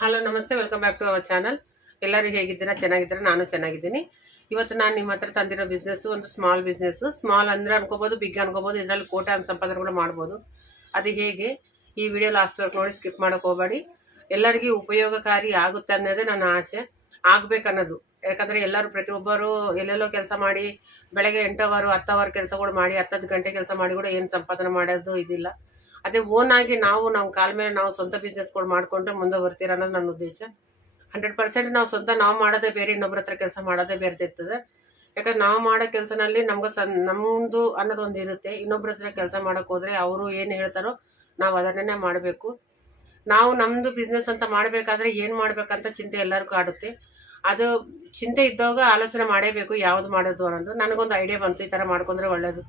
Hello ನಮಸ್ತೆ, welcome back to our channel. ಎಲ್ಲರೂ ಹೇಗಿದ್ದೀರಾ? ಚೆನ್ನಾಗಿದ್ದೀರಾ? ನಾನು ಚೆನ್ನಾಗಿದ್ದೀನಿ. ಇವತ್ತು ನಾನು ನಿಮ್ಮ ಹತ್ರ ತಂದಿರೋ ಬಿಸ್ನೆಸ್ ಒಂದು ಸ್ಮಾಲ್ ಬಿಸ್ನೆಸ್. ಸ್ಮಾಲ್ ಅಂದ್ರೆ ಅನ್ಕೋಬಹುದು, ಬಿಗ್ ಅನ್ಕೋಬಹುದು. ಇದರಲ್ಲಿ ಕೋಟ್ಯಾಂತರ ಸಂಪಾದನೆ ಕೂಡ ಮಾಡ್ಬೋದು. ಅದು ಹೇಗೆ, ಈ ವಿಡಿಯೋ ಲಾಸ್ಟ್ ವರ್ಕ್ ನೋಡಿ, ಸ್ಕಿಪ್ ಮಾಡೋಕೆ ಹೋಗಬೇಡಿ. ಎಲ್ಲರಿಗೂ ಉಪಯೋಗಕಾರಿ ಆಗುತ್ತೆ ಅನ್ನೋದೇ ನನ್ನ ಆಸೆ, ಆಗ್ಬೇಕನ್ನೋದು. ಯಾಕಂದ್ರೆ ಎಲ್ಲರೂ ಪ್ರತಿಯೊಬ್ಬರು ಎಲ್ಲೆಲ್ಲೋ ಕೆಲಸ ಮಾಡಿ ಬೆಳಗ್ಗೆ 8 ಅವರ್ 10 ಅವರ್ ಕೆಲಸಗಳು ಮಾಡಿ 10 ಗಂಟೆ ಕೆಲಸ ಮಾಡಿ ಕೂಡ ಏನು ಸಂಪಾದನೆ ಮಾಡೋದು ಇದಿಲ್ಲ. ಅದೇ ಓನ್ ಆಗಿ ನಾವು ನಮ್ಮ ಕಾಲ ಮೇಲೆ ನಾವು ಸ್ವಂತ ಬಿಸ್ನೆಸ್ಗಳು ಮಾಡ್ಕೊಂಡ್ರೆ ಮುಂದೆ ಬರ್ತೀರ ಅನ್ನೋದು ನನ್ನ ಉದ್ದೇಶ. 100% ನಾವು ಸ್ವಂತ ನಾವು ಮಾಡೋದೇ ಬೇರೆ, ಇನ್ನೊಬ್ಬರ ಹತ್ರ ಕೆಲಸ ಮಾಡೋದೇ ಬೇರೆ ಇರ್ತದೆ. ಯಾಕಂದ್ರೆ ನಾವು ಮಾಡೋ ಕೆಲಸನಲ್ಲಿ ನಮ್ಗೆ ನಮ್ಮದು ಅನ್ನೋದೊಂದು ಇರುತ್ತೆ. ಇನ್ನೊಬ್ಬರ ಹತ್ರ ಕೆಲಸ ಮಾಡೋಕೆ ಹೋದ್ರೆ ಅವರು ಏನು ಹೇಳ್ತಾರೋ ನಾವು ಅದನ್ನೇ ಮಾಡಬೇಕು. ನಾವು ನಮ್ಮದು ಬಿಸ್ನೆಸ್ ಅಂತ ಮಾಡಬೇಕಾದ್ರೆ ಏನು ಮಾಡ್ಬೇಕಂತ ಚಿಂತೆ ಎಲ್ಲರಿಗೂ ಕಾಡುತ್ತೆ. ಅದು ಚಿಂತೆ ಇದ್ದಾಗ ಆಲೋಚನೆ ಮಾಡೇಬೇಕು ಯಾವ್ದು ಮಾಡೋದು ಅನ್ನೋದು. ನನಗೊಂದು ಐಡಿಯಾ ಬಂತು, ಈ ಥರ ಮಾಡ್ಕೊಂಡ್ರೆ ಒಳ್ಳೇದು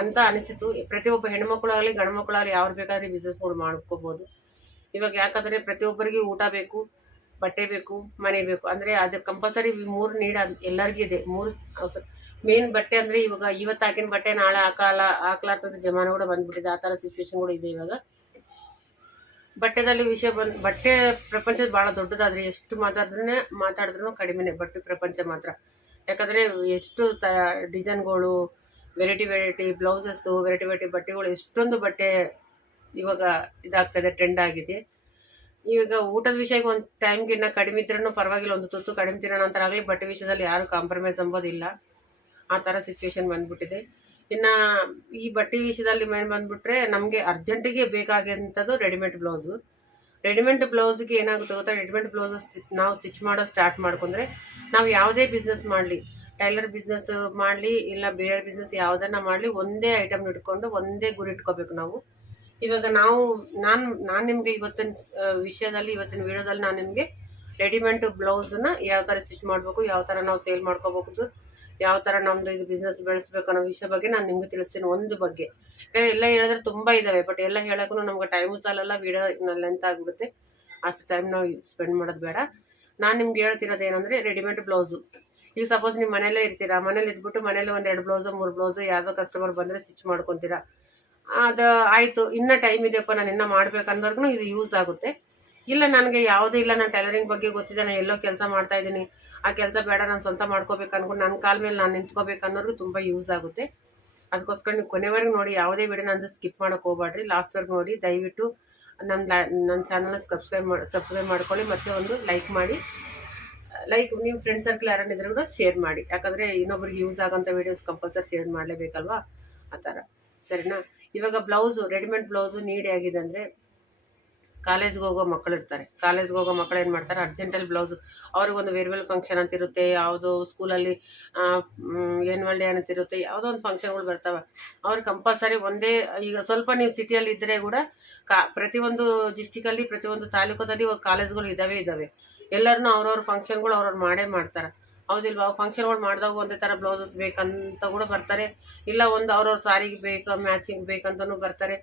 ಅಂತ ಅನಿಸಿತು. ಪ್ರತಿಯೊಬ್ಬ ಹೆಣ್ಮಕ್ಳಾಗಲಿ ಗಂಡು ಮಕ್ಕಳಾಗಲಿ ಯಾರು ಬೇಕಾದ್ರೆ ಬಿಸ್ನೆಸ್ಗಳು ಮಾಡ್ಕೋಬೋದು. ಇವಾಗ ಯಾಕಂದರೆ ಪ್ರತಿಯೊಬ್ಬರಿಗೆ ಊಟ ಬೇಕು, ಬಟ್ಟೆ ಬೇಕು, ಮನೆ ಬೇಕು. ಅಂದರೆ ಅದು ಕಂಪಲ್ಸರಿ 3 ನೀಡ್ ಎಲ್ಲರಿಗೂ ಇದೆ. 3 ಮೇನ್ ಬಟ್ಟೆ ಅಂದರೆ ಇವತ್ತು ಹಾಕಿನ ಬಟ್ಟೆ ನಾಳೆ ಹಾಕ್ಲಾರ್ದಂಥ ಜಮಾನ ಕೂಡ ಬಂದ್ಬಿಟ್ಟಿದೆ. ಆ ಥರ ಸಿಚುವೇಶನ್ ಕೂಡ ಇದೆ ಇವಾಗ. ಬಟ್ಟೆದಲ್ಲಿ ವಿಷಯ ಬಟ್ಟೆ ಪ್ರಪಂಚದ ಭಾಳ ದೊಡ್ಡದಾದ್ರೆ ಎಷ್ಟು ಮಾತಾಡಿದ್ರೂ ಕಡಿಮೆನೆ ಬಟ್ಟೆ ಪ್ರಪಂಚ ಮಾತ್ರ. ಯಾಕಂದರೆ ಎಷ್ಟು ಡಿಸೈನ್ಗಳು, ವೆರೈಟಿ ಬ್ಲೌಸಸ್ಸು, ವೆರೈಟಿ ಬಟ್ಟೆಗಳು, ಎಷ್ಟೊಂದು ಬಟ್ಟೆ ಇವಾಗ ಇದಾಗ್ತದೆ, ಟ್ರೆಂಡ್ ಆಗಿದೆ. ಈಗ ಊಟದ ವಿಷಯಕ್ಕೆ ಒಂದು ಟೈಮ್ಗೆ ಇನ್ನೂ ಕಡಿಮೆ ಇದ್ರೂ ಪರವಾಗಿಲ್ಲ, ಒಂದು ತುತ್ತು ಕಡಿಮೆ ತಿನ್ನೋಣ ಅಂತ ಆಗಲಿ ಬಟ್ಟೆ ವಿಷಯದಲ್ಲಿ ಯಾರು ಕಾಂಪ್ರಮೈಸ್ ಅಂಬೋದಿಲ್ಲ. ಆ ಥರ ಸಿಚುವೇಶನ್ ಬಂದ್ಬಿಟ್ಟಿದೆ. ಇನ್ನು ಈ ಬಟ್ಟೆ ವಿಷಯದಲ್ಲಿ ಮೇನ್ ಬಂದ್ಬಿಟ್ರೆ ನಮಗೆ ಅರ್ಜೆಂಟಿಗೆ ಬೇಕಾಗಿರೋಂಥದ್ದು ರೆಡಿಮೇಡ್ ಬ್ಲೌಸು. ರೆಡಿಮೇಡ್ ಬ್ಲೌಸ್ಗೆ ಏನಾಗುತ್ತೆ ಗೊತ್ತಾ, ರೆಡಿಮೇಡ್ ಬ್ಲೌಸ್ ನಾವು ಸ್ಟಿಚ್ ಮಾಡೋ ಸ್ಟಾರ್ಟ್ ಮಾಡ್ಕೊಂಡ್ರೆ ನಾವು ಯಾವುದೇ ಬಿಸ್ನೆಸ್ ಮಾಡಲಿ, ಟೈಲರ್ ಬಿಸ್ನೆಸ್ ಮಾಡಲಿ ಇಲ್ಲ ಬೇರೆ ಬಿಸ್ನೆಸ್ ಯಾವುದನ್ನ ಮಾಡಲಿ, ಒಂದೇ ಐಟಮ್ ಇಟ್ಕೊಂಡು ಒಂದೇ ಗುರಿ ಇಟ್ಕೋಬೇಕು ನಾವು. ಇವಾಗ ನಾನು ನಿಮಗೆ ಇವತ್ತಿನ ವಿಷಯದಲ್ಲಿ, ಇವತ್ತಿನ ವಿಡಿಯೋದಲ್ಲಿ ನಾನು ನಿಮಗೆ ರೆಡಿಮೇಡ್ ಬ್ಲೌಸನ್ನ ಯಾವ ಥರ ಸ್ಟಿಚ್ ಮಾಡಬೇಕು, ಯಾವ ಥರ ನಾವು ಸೇಲ್ ಮಾಡ್ಕೋಬಹುದು, ಯಾವ ಥರ ನಮ್ಮದು ಇದು ಬಿಸ್ನೆಸ್ ಬೆಳೆಸ್ಬೇಕು ಅನ್ನೋ ವಿಷಯ ಬಗ್ಗೆ ನಾನು ನಿಮ್ಗೆ ತಿಳಿಸ್ತೀನಿ. ಒಂದು ಬಗ್ಗೆ ಎಲ್ಲ ಹೇಳಿದ್ರೆ ತುಂಬ ಇದ್ದಾವೆ, ಬಟ್ ಎಲ್ಲ ಹೇಳೋಕ್ಕೂ ನಮ್ಗೆ ಟೈಮು ಸಾಲಲ್ಲ, ವಿಡಿಯೋ ಲೆಂತ್ ಆಗಿಬಿಡುತ್ತೆ. ಅಷ್ಟು ಟೈಮ್ ನಾವು ಸ್ಪೆಂಡ್ ಮಾಡೋದು ಬೇಡ. ನಾನು ನಿಮ್ಗೆ ಹೇಳ್ತಿರೋದು ಏನಂದರೆ ರೆಡಿಮೇಡ್ ಬ್ಲೌಸು. ಈಗ ಸಪೋಸ್ ನೀವು ಮನೇಲೇ ಇರ್ತೀರಾ, ಮನೇಲಿ ಇದ್ಬಿಟ್ಟು ಮನೇಲಿ ಒಂದು 2 ಬ್ಲೌಸು 3 ಬ್ಲೌಸು ಯಾವುದೋ ಕಸ್ಟಮರ್ ಬಂದರೆ ಸ್ಟಿಚ್ ಮಾಡ್ಕೊತೀರಾ. ಅದು ಆಯಿತು, ಇನ್ನೂ ಟೈಮ್ ಇದೆಯಪ್ಪ ನಾನು ಇನ್ನೂ ಮಾಡ್ಬೇಕಂದ್ರೂ ಇದು ಯೂಸ್ ಆಗುತ್ತೆ. ಇಲ್ಲ ನನಗೆ ಯಾವುದೂ ಇಲ್ಲ, ನಾನು ಟೈಲರಿಂಗ್ ಬಗ್ಗೆ ಗೊತ್ತಿದೆ, ನಾನು ಎಲ್ಲೋ ಕೆಲಸ ಮಾಡ್ತಾ ಇದ್ದೀನಿ, ಆ ಕೆಲಸ ಬೇಡ, ನಾನು ಸ್ವಂತ ಮಾಡ್ಕೋಬೇಕು ಅನ್ಕೊಂಡು ನನ್ನ ಕಾಲ ಮೇಲೆ ನಾನು ನಿಂತ್ಕೋಬೇಕು ಅನ್ನೋರ್ಗೂ ತುಂಬ ಯೂಸ್ ಆಗುತ್ತೆ. ಅದಕ್ಕೋಸ್ಕರ ನೀವು ಕೊನೆವರೆಗೂ ನೋಡಿ, ಯಾವುದೇ ವಿಡಿಯೋ ನಂದು ಸ್ಕಿಪ್ ಮಾಡೋಕೆ ಹೋಗ್ಬೇಡ್ರಿ, ಲಾಸ್ಟ್ವರೆಗೂ ನೋಡಿ. ದಯವಿಟ್ಟು ನನ್ನ ಚಾನಲ್ನ ಸಬ್ಸ್ಕ್ರೈಬ್ ಮಾಡ್ಕೊಳ್ಳಿ, ಮತ್ತು ಒಂದು ಲೈಕ್ ಮಾಡಿ. ನಿಮ್ಮ ಫ್ರೆಂಡ್ ಸರ್ಕಲ್ ಯಾರನ್ನಿದ್ರು ಕೂಡ ಶೇರ್ ಮಾಡಿ. ಯಾಕಂದರೆ ಇನ್ನೊಬ್ರಿಗೆ ಯೂಸ್ ಆಗೋಂಥ ವೀಡಿಯೋಸ್ ಕಂಪಲ್ಸರಿ ಶೇರ್ ಮಾಡಲೇಬೇಕಲ್ವಾ, ಆ ಥರ. ಸರಿನಾ? ಇವಾಗ ಬ್ಲೌಸು, ರೆಡಿಮೇಡ್ ಬ್ಲೌಸು ನೀಡಿ ಆಗಿದೆ ಅಂದರೆ, ಕಾಲೇಜ್ಗೆ ಹೋಗೋ ಮಕ್ಕಳು ಇರ್ತಾರೆ. ಕಾಲೇಜ್ಗೆ ಹೋಗೋ ಮಕ್ಕಳು ಏನು ಮಾಡ್ತಾರೆ, ಅರ್ಜೆಂಟಲ್ಲಿ ಬ್ಲೌಸು, ಅವ್ರಿಗೊಂದು ವೇರ್ವೆಲ್ ಫಂಕ್ಷನ್ ಅಂತ ಇರುತ್ತೆ, ಯಾವುದೋ ಸ್ಕೂಲಲ್ಲಿ ಆ್ಯನ್ಯುವಲ್ ಡೇ ಅಂತ ಇರುತ್ತೆ, ಯಾವುದೋ ಒಂದು ಫಂಕ್ಷನ್ಗಳು ಬರ್ತವೆ. ಅವ್ರಿಗೆ ಕಂಪಲ್ಸರಿ ಒಂದೇ. ಈಗ ಸ್ವಲ್ಪ ನೀವು ಸಿಟಿಯಲ್ಲಿ ಇದ್ದರೆ ಕೂಡ ಪ್ರತಿಯೊಂದು ಡಿಸ್ಟಿಕಲ್ಲಿ, ಪ್ರತಿಯೊಂದು ತಾಲೂಕದಲ್ಲಿ ಕಾಲೇಜ್ಗಳು ಇದ್ದಾವೆ. ಎಲ್ಲರನ್ನೂ ಅವ್ರವ್ರ ಫಂಕ್ಷನ್ಗಳು ಅವ್ರವ್ರು ಮಾಡ್ತಾರೆ, ಹೌದಿಲ್ವಾ? ಫಂಕ್ಷನ್ಗಳು ಮಾಡಿದಾಗ ಒಂದೇ ಥರ ಬ್ಲೌಸಸ್ ಬೇಕಂತ ಕೂಡ ಬರ್ತಾರೆ. ಇಲ್ಲ ಒಂದು ಅವ್ರವ್ರ ಸಾರಿಗೆ ಬೇಕು, ಮ್ಯಾಚಿಂಗ್ ಬೇಕಂತಲೂ ಬರ್ತಾರೆ.